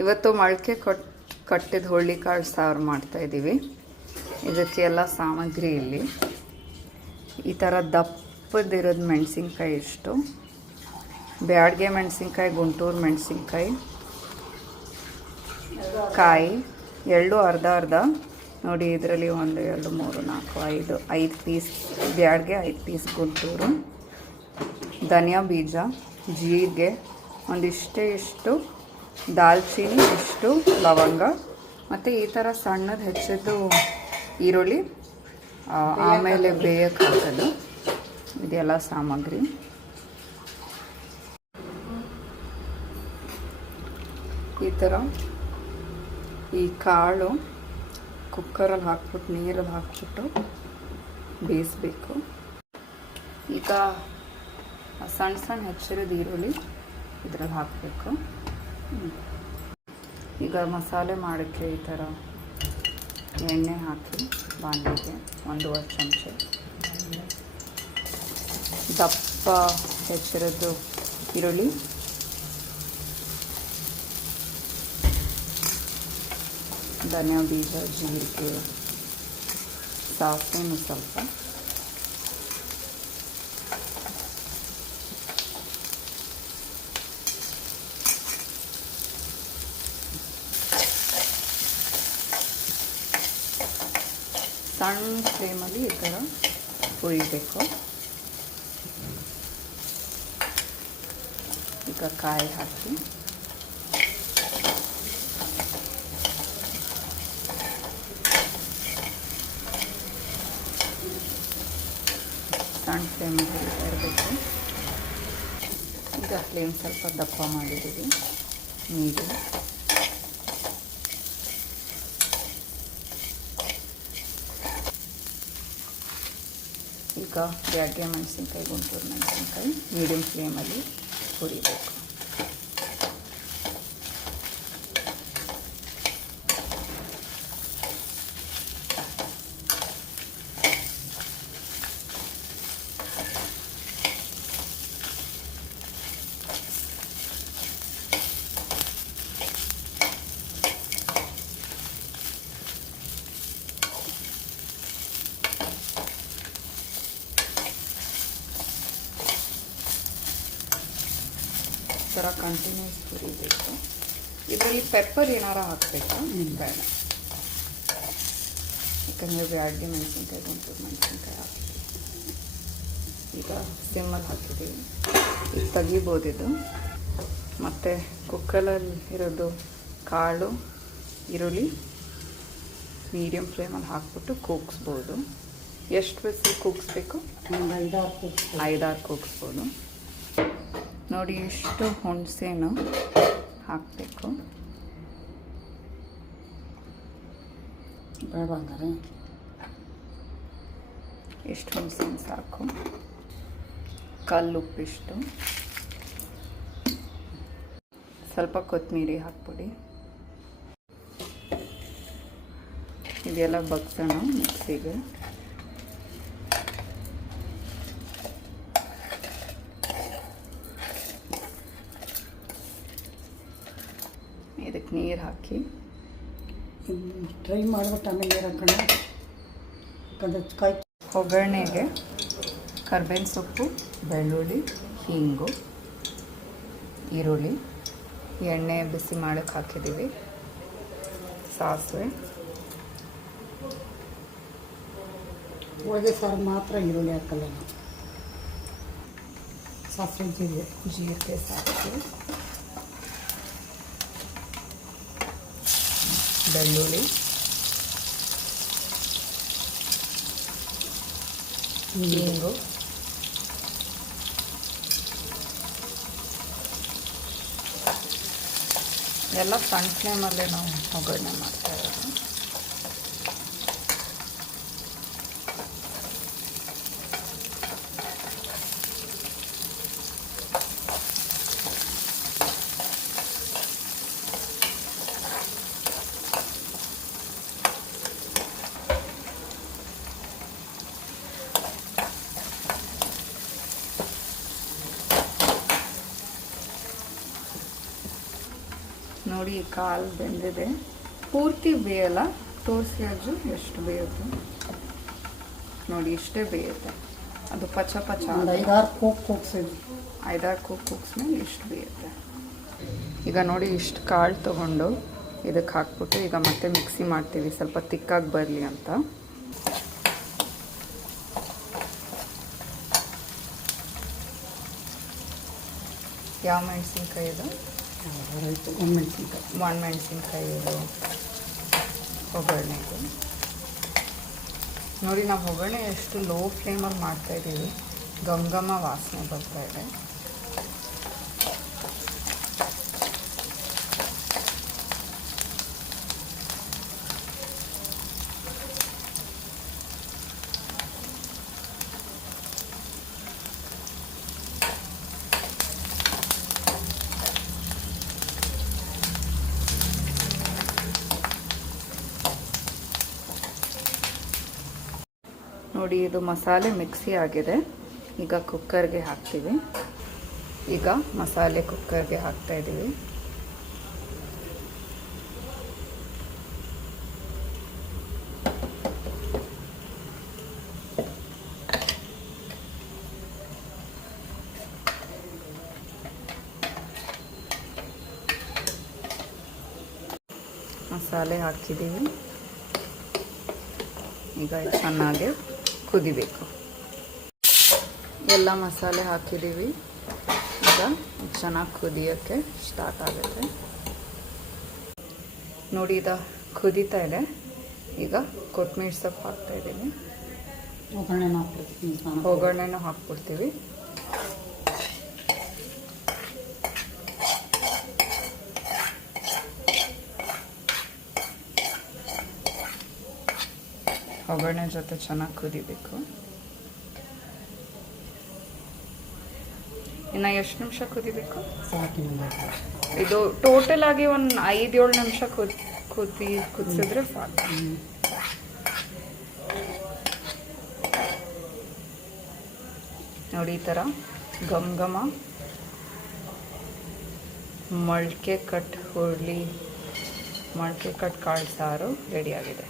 ಇವತ್ತು ಮೊಳಕೆ ಕಟ್ಟಿದ ಹುಳ್ಳಿಕಾಳು ಸಾರು ಮಾಡ್ತಾಯಿದ್ದೀವಿ. ಇದಕ್ಕೆ ಎಲ್ಲ ಸಾಮಗ್ರಿ ಇಲ್ಲಿ ಈ ಥರ ದಪ್ಪದಿರೋದು ಮೆಣಸಿನ್ಕಾಯಿ ಇಷ್ಟು, ಬ್ಯಾಡಗೆ ಮೆಣಸಿನ್ಕಾಯಿ, ಗುಂಟೂರು ಮೆಣಸಿನ್ಕಾಯಿ, ಕಾಯಿ ಎಳ್ಳು ಅರ್ಧ ಅರ್ಧ ನೋಡಿ. ಇದರಲ್ಲಿ 1 2 3 4 5 ಪೀಸ್ ಬ್ಯಾಡಗೆ, 5 ಪೀಸ್ ಗುಂಟೂರು, ಧನಿಯಾ ಬೀಜ, ಜೀರಿಗೆ ಒಂದಿಷ್ಟೇ ಇಷ್ಟು, ದಾಲ್ಚಿನ್ನಿ ಇಷ್ಟು, ಲವಂಗ ಮತ್ತು ಈ ಥರ ಸಣ್ಣದು ಹೆಚ್ಚಿದ್ದು ಈರುಳ್ಳಿ, ಆಮೇಲೆ ಬೇಯಕ್ಕೆ ಹಾಕೋದು. ಇದೆಲ್ಲ ಸಾಮಗ್ರಿ. ಈ ಥರ ಈ ಕಾಳು ಕುಕ್ಕರಲ್ಲಿ ಹಾಕ್ಬಿಟ್ಟು ನೀರಲ್ಲಿ ಹಾಕ್ಬಿಟ್ಟು ಬೇಯಿಸ್ಬೇಕು. ಈಗ ಸಣ್ಣ ಸಣ್ಣ ಹೆಚ್ಚಿರೋದು ಈರುಳ್ಳಿ ಇದ್ರಲ್ಲಿ ಹಾಕಬೇಕು. ಈಗ ಮಸಾಲೆ ಮಾಡೋಕ್ಕೆ ಈ ಥರ ಎಣ್ಣೆ ಹಾಕಿ ಬಾಣಲೆಗೆ 1.5 ಚಮಚ ದಪ್ಪ ಹೆಚ್ಚಿರೋದು ಈರುಳ್ಳಿ, ಧನಿಯಾ ಬೀಜ, ಜೀರಿಗೆ, ಸಾಸಿವೆ ಸ್ವಲ್ಪ, ಸಣ್ಣ ಫ್ಲೇಮಲ್ಲಿ ಈ ಥರ ಹುರಿಬೇಕು. ಈಗ ಕಾಯಿ ಹಾಕಿ ಸಣ್ಣ ಫ್ಲೇಮಲ್ಲಿ ಇರಬೇಕು. ಈಗ ಫ್ಲೇಮ್ ಸ್ವಲ್ಪ ದಪ್ಪ ಮಾಡಿದ್ದೀವಿ, ನೀರು ಈಗ ಬ್ಯಾಡಗೆ ಮೆಣಸಿನ್ಕಾಯಿ, ಗುಂಟೂರು ಮೆಣಸಿನ್ಕಾಯಿ ಮೀಡಿಯಮ್ ಫ್ಲೇಮಲ್ಲಿ ಹುರಿಬೇಕು. ಥರ ಕಂಟಿನ್ಯೂಸ್ ಹುರಿಬೇಕು. ಇದರಲ್ಲಿ ಪೆಪ್ಪರ್ ಏನಾರ ಹಾಕಬೇಕಾ? ಬೇಡ, ಯಾಕಂದರೆ ಬ್ಯಾಡಗೆ ಮೆಣಸಿನ್ಕಾಯಿ, ಗುಂಟೂರು ಮೆಣಸಿನ್ಕಾಯಿ ಹಾಕ್ತೀವಿ. ಈಗ ಸಿಮ್ಮಲ್ಲಿ ಹಾಕಿದ್ದೀವಿ. ಈಗ ತೆಗಿಬೋದು ಇದು. ಮತ್ತು ಕುಕ್ಕರಲ್ಲಿ ಇರೋದು ಕಾಳು, ಈರುಳ್ಳಿ ಮೀಡಿಯಮ್ ಫ್ಲೇಮಲ್ಲಿ ಹಾಕ್ಬಿಟ್ಟು ಕೂಗಿಸ್ಬೋದು. ಎಷ್ಟು ಬಿಸಿ ಕೂಗಿಸ್ಬೇಕು? 5-6 ಕೂಗಿಸ್ಬೋದು. ನೋಡಿ, ಎಷ್ಟು ಹುಣಸೆನು ಹಾಕಬೇಕು. ಬೇಡಂಗಾರೆ ಎಷ್ಟು ಹುಣಸೆನು ಸಾಕು. ಕಲ್ಲುಪ್ಪಿಷ್ಟು, ಸ್ವಲ್ಪ ಕೊತ್ತಂಬರಿ ಹಾಕ್ಬಿಡಿ. ಇದೆಲ್ಲ ಬಗ್ಸೋಣ ಮಿಕ್ಸಿಗೆ. ಇದಕ್ಕೆ ನೀರು ಹಾಕಿ ಡ್ರೈ ಮಾಡಿಬಿಟ್ಟು ಆಮೇಲೆ ನೀರು ಹಾಕೋಣ. ಯಾಕಂದರೆ ಕಾಯಿ ಒಗ್ಗರಣೆಗೆ ಕರ್ಬೇವಿನ ಸೊಪ್ಪು, ಬೆಳ್ಳುಳ್ಳಿ, ಹಿಂಗು, ಈರುಳ್ಳಿ, ಎಣ್ಣೆ ಬಿಸಿ ಮಾಡೋಕ್ಕೆ ಹಾಕಿದ್ದೀವಿ, ಸಾಸಿವೆ. ಹೋಳಿಗೆ ಸಾರು ಮಾತ್ರ ಈರುಳ್ಳಿ ಹಾಕಲ್ಲ ನಾವು. ಸಾಸಿವೆ, ಜೀರಿಗೆ ಸಾಸಿವೆ, ಬೆಳ್ಳುಳ್ಳಿ, ಹಿಂಗು, ಎಲ್ಲ ಸಣ್ಣ ಫ್ಲೇಮಲ್ಲೇ ನಾವು ಒಗ್ಗರಣೆ ಮಾಡ್ತಾ ಇರೋದು. ನೋಡಿ ಈ ಕಾಲು ಬೆಂದಿದೆ. ಪೂರ್ತಿ ಬೇಯಲ್ಲ, ತೋರಿಸಿ ಅಜ್ಜು ಎಷ್ಟು ಬೇಯುತ್ತೆ ನೋಡಿ. ಇಷ್ಟೇ ಬೇಯುತ್ತೆ, ಅದು ಪಚ ಪಚ. ಒಂದು 5-6 ಕೂಗ್ಸಿದ್ವಿ. 5-6 ಕೂಗ್ಸ್ಮೇಲೆ ಇಷ್ಟು ಬೇಯುತ್ತೆ. ಈಗ ನೋಡಿ ಇಷ್ಟು ಕಾಳು ತೊಗೊಂಡು ಇದಕ್ಕೆ ಹಾಕ್ಬಿಟ್ಟು ಈಗ ಮತ್ತೆ ಮಿಕ್ಸಿ ಮಾಡ್ತೀವಿ, ಸ್ವಲ್ಪ ತಿಕ್ಕಾಗಿ ಬರಲಿ ಅಂತ. ಯಾವ ಮೆಣಸಿನ್ಕಾಯಿ ಇದು? ಒಣಮೆಣಸಿನ್ಕಾಯಿ. ಒಣಮೆಣಸಿನ್ಕಾಯಿ ಇದು ಒಗ್ಗರಣೆಗೆ. ನೋಡಿ ನಾವು ಒಗ್ಗರಣೆ ಎಷ್ಟು ಲೋ ಫ್ಲೇಮಲ್ಲಿ ಮಾಡ್ತಾಯಿದ್ದೀವಿ, ಗಂಗಮ ವಾಸನೆ ಬರ್ತಾಯಿದೆ. ನೋಡಿ ಇದು ಮಸಾಲೆ ಮಿಕ್ಸಿ ಆಗಿದೆ. ಈಗ ಕುಕ್ಕರ್ಗೆ ಹಾಕ್ತೀವಿ. ಈಗ ಮಸಾಲೆ ಕುಕ್ಕರ್ಗೆ ಹಾಕ್ತಾ ಇದ್ದೀವಿ. ಮಸಾಲೆ ಹಾಕಿದ್ದೀವಿ. ಈಗ ಚೆನ್ನಾಗಿ ಕುದಿಬೇಕು. ಎಲ್ಲ ಮಸಾಲೆ ಹಾಕಿದ್ದೀವಿ. ಈಗ ಚೆನ್ನಾಗಿ ಕುದಿಯೋಕ್ಕೆ ಸ್ಟಾರ್ಟ್ ಆಗುತ್ತೆ. ನೋಡಿ ಇದು ಕುದೀತಾ ಇದೆ. ಈಗ ಕೊತ್ತಂಬರಿ ಸೊಪ್ಪು ಹಾಕ್ತಾ ಇದ್ದೀನಿ. ಒಗ್ಗರಣೆನೂ ಹಾಕ್ಬಿಡ್ತೀವಿ. ಒಗ್ಗರಣೆ ಜೊತೆ ಚೆನ್ನಾಗಿ ಕುದಿಬೇಕು. ಇನ್ನು ಎಷ್ಟು ನಿಮಿಷ ಕುದಿಬೇಕು? ಇದು ಟೋಟಲ್ ಆಗಿ ಒಂದು 5-7 ನಿಮಿಷ ಕುದಿಸಿದ್ರೆ ಸಾಕು. ನೋಡಿ ಈ ಥರ ಘಮ ಘಮ ಮೊಳಕೆ ಕಟ್ ಹುರುಳಿ, ಮೊಳಕೆ ಕಟ್ ಕಾಳು ಸಾರು ರೆಡಿಯಾಗಿದೆ.